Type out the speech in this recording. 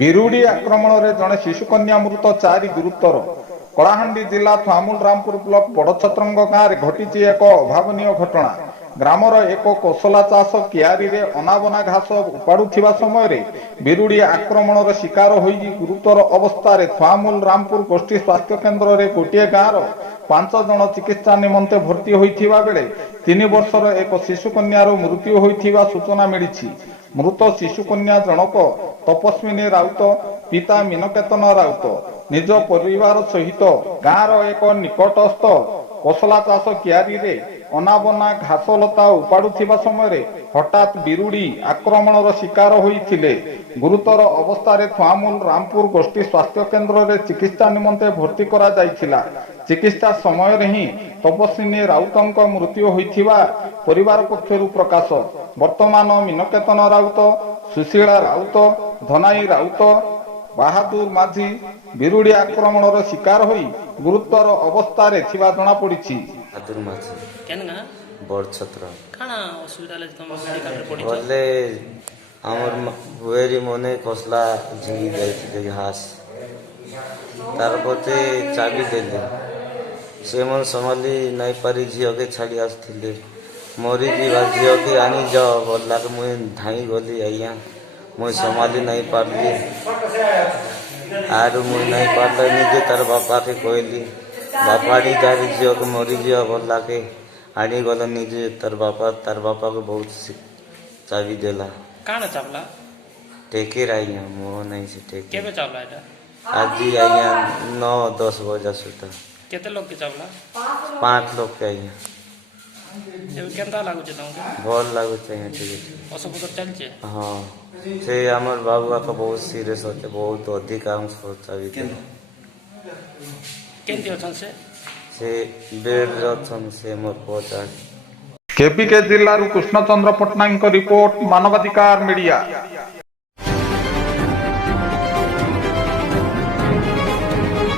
ବିରୁଡି ଆକ୍ରମଣରେ ଜଣେ ଶିଶୁକନ୍ୟା ମୃତ, 4 ଗୁରୁତର। କଳାହାଣ୍ଡି ଜିଲ୍ଲା ଥୁଆମୁଲ ରାମପୁର ବ୍ଲକ ବଡ଼ଛତ୍ରଙ୍ଗ ଗାଁରେ ଘଟିଛି ଏକ ଅଭାବନୀୟ ଘଟଣା। ଗ୍ରାମର ଏକ କୋଶଲା ଚାଷ କିଆରୀରେ ଅନାବନା ଘାସ ଉପାଡୁଥିବା ସମୟରେ ବିରୁଡି ଆକ୍ରମଣର ଶିକାର ହୋଇ ଗୁରୁତର ଅବସ୍ଥାରେ ଥୁଆମୁଲ ରାମପୁର ଗୋଷ୍ଠୀ ସ୍ୱାସ୍ଥ୍ୟ କେନ୍ଦ୍ରରେ ଗୋଟିଏ ଗାଁର 5 ଜଣ ଚିକିତ୍ସା ନିମନ୍ତେ ଭର୍ତ୍ତି ହୋଇଥିବା ବେଳେ 3 ବର୍ଷର ଏକ ଶିଶୁକନ୍ୟାର ମୃତ୍ୟୁ ହୋଇଥିବା ସୂଚନା ମିଳିଛି। ମୃତ ଶିଶୁକନ୍ୟା ଜଣକ ତପସ୍ୱିନୀ ରାଉତ, ପିତା ମୀନକେତନ ରାଉତ ନିଜ ପରିବାର ସହିତ ଗାଁର ଏକ ନିକଟସ୍ଥ କୋଶଲା ଚାଷ କିଆରୀରେ ଅନାବନା ଘାସଲତା ଉପାଡୁଥିବା ସମୟରେ ହଠାତ୍ ବିରୁଡି ଆକ୍ରମଣର ଶିକାର ହୋଇଥିଲେ। ଗୁରୁତର ଅବସ୍ଥାରେ ଥୁଆମୁଲ ରାମପୁର ଗୋଷ୍ଠୀ ସ୍ୱାସ୍ଥ୍ୟ କେନ୍ଦ୍ରରେ ଚିକିତ୍ସା ନିମନ୍ତେ ଭର୍ତ୍ତି କରାଯାଇଥିଲା। ଚିକିତ୍ସା ସମୟରେ ହିଁ ତପସ୍ୱିନୀ ରାଉତଙ୍କ ମୃତ୍ୟୁ ହୋଇଥିବା ପରିବାର ପକ୍ଷରୁ ପ୍ରକାଶ। ବର୍ତ୍ତମାନ ମୀନକେତନ ରାଉତ, ସୁଶୀଳା ରାଉତ, ଧନାଇ ରାଉତ, ବାହାଦୁର ମାଝୀ ବିରୁଡି ଆକ୍ରମଣର ଶିକାର ହୋଇ ଗୁରୁତର ଅବସ୍ଥାରେ ଥିବା ଜଣାପଡ଼ିଛି। ବାହାଦୁର ମାଝୀ କେନ୍ ଗାଁ ବଡ଼ଛତ୍ର କାଣା ଅସୁବିଧା ହେଲେ ତମ ମେଡିକାଲରେ ପଡ଼ିଛ? ବୋଲେ ଆମର ହୁଏରି ମନେ କସଲା ଝିଙ୍ଗି ଯାଇଥିଲେ ଘାସ, ତାର ପଛେ ଚାବି ଦେଲେ। ସେମାନେ ସମ୍ଭାଳି ନାଇଁ ପାରି ଝିଅକେ ଛାଡ଼ି ଆସିଥିଲେ। ମରିଯିବା ଝିଅକେ ଆଣିଯାଅ ବୋଲାକେ ମୁଇଁ ଧାଇଁ ଗଲି। ଆଜ୍ଞା ମୁଇଁ ସମ୍ଭାଳି ନାଇଁ ପାରିଲି। ଆରୁ ମୁଇଁ ନାଇଁ ପାରିଲେ ନିଜେ ତାର ବାପାକେ କହିଲି, ବାପା ଆଣିଯାରେ ଝିଅକେ ମରିଯିବା ବୋଲାକେ ଆଣିଗଲା ନିଜେ। ତାର ବାପାକେ ବହୁତ ଚାବି ଦେଲା। କାଣା ଚାପଲା? ଟେକେର ଆଜ୍ଞା ମୋହ ନାହିଁ ସେ ଟେକେ। କେବେ ଚାପଲା ଏଟା? ଆଜି ଆଜ୍ଞା 9-10 ବଜା ସୁଦ୍ଧା। କେତେ ଲୋକ କେ ଚାପଲା? 5 ଲୋକ ଆଜ୍ଞା। ଏବେ କେନ୍ତା ଲାଗୁଛି ତମକୁ? ଭଲ ଲାଗୁଛି ଆଜ୍ଞା ଟିକେ। ଔଷଧ ଚାଲିଛି? ହଁ, ସେ ଆମର ବାବୁ ଆକା ବହୁତ ସିରିୟସ୍ ଅଛେ, ବହୁତ ଅଧିକାଂଶ ଚାବି ଦେଲା। କେମିତି ଅଛନ୍ ସେ? ସେ ବେଡ୍ରେ ଅଛନ୍ ସେ ମୋର ପୁଅଟା। କେପିକେ ଜିଲ୍ଲାରୁ କୃଷ୍ଣଚନ୍ଦ୍ର ପଟ୍ଟନାୟକଙ୍କ ରିପୋର୍ଟ, ମାନବାଧିକାର ମିଡିଆ।